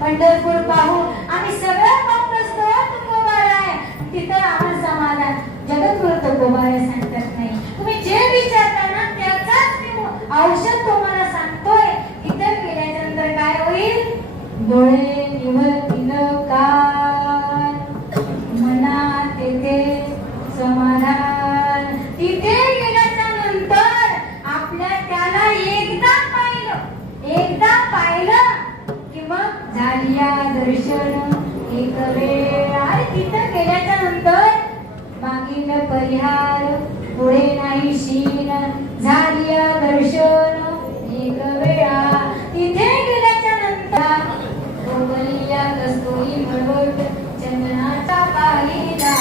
पंढरपूर पाहू आम्ही सगळं पाहून असतो तुकोबाराय तिथं आम्हाला समाधान जगद्गुरु तुकोबाराय सांगतात नाही. तुम्ही जे विचारता ना त्याचाच मी औषध तुम्हाला सांगतोय. तिथं गेल्याच्या नंतर काय होईल? डोळे निवळतील कान मनात येते समाधान. तिथे गेल्याच्या नंतर आपल्या त्याला एकदा पाहिलं किंवा झालिया दर्शन एक वेळ. आणि तिथं गेल्याच्या नंतर मागील परिहार पुढे नाही शीन. झालिया दर्शन एक वेळा. तिथे गेल्याच्या नंतर गोगलिया कस्तुरी मळवट चंदनाचा पाहिला.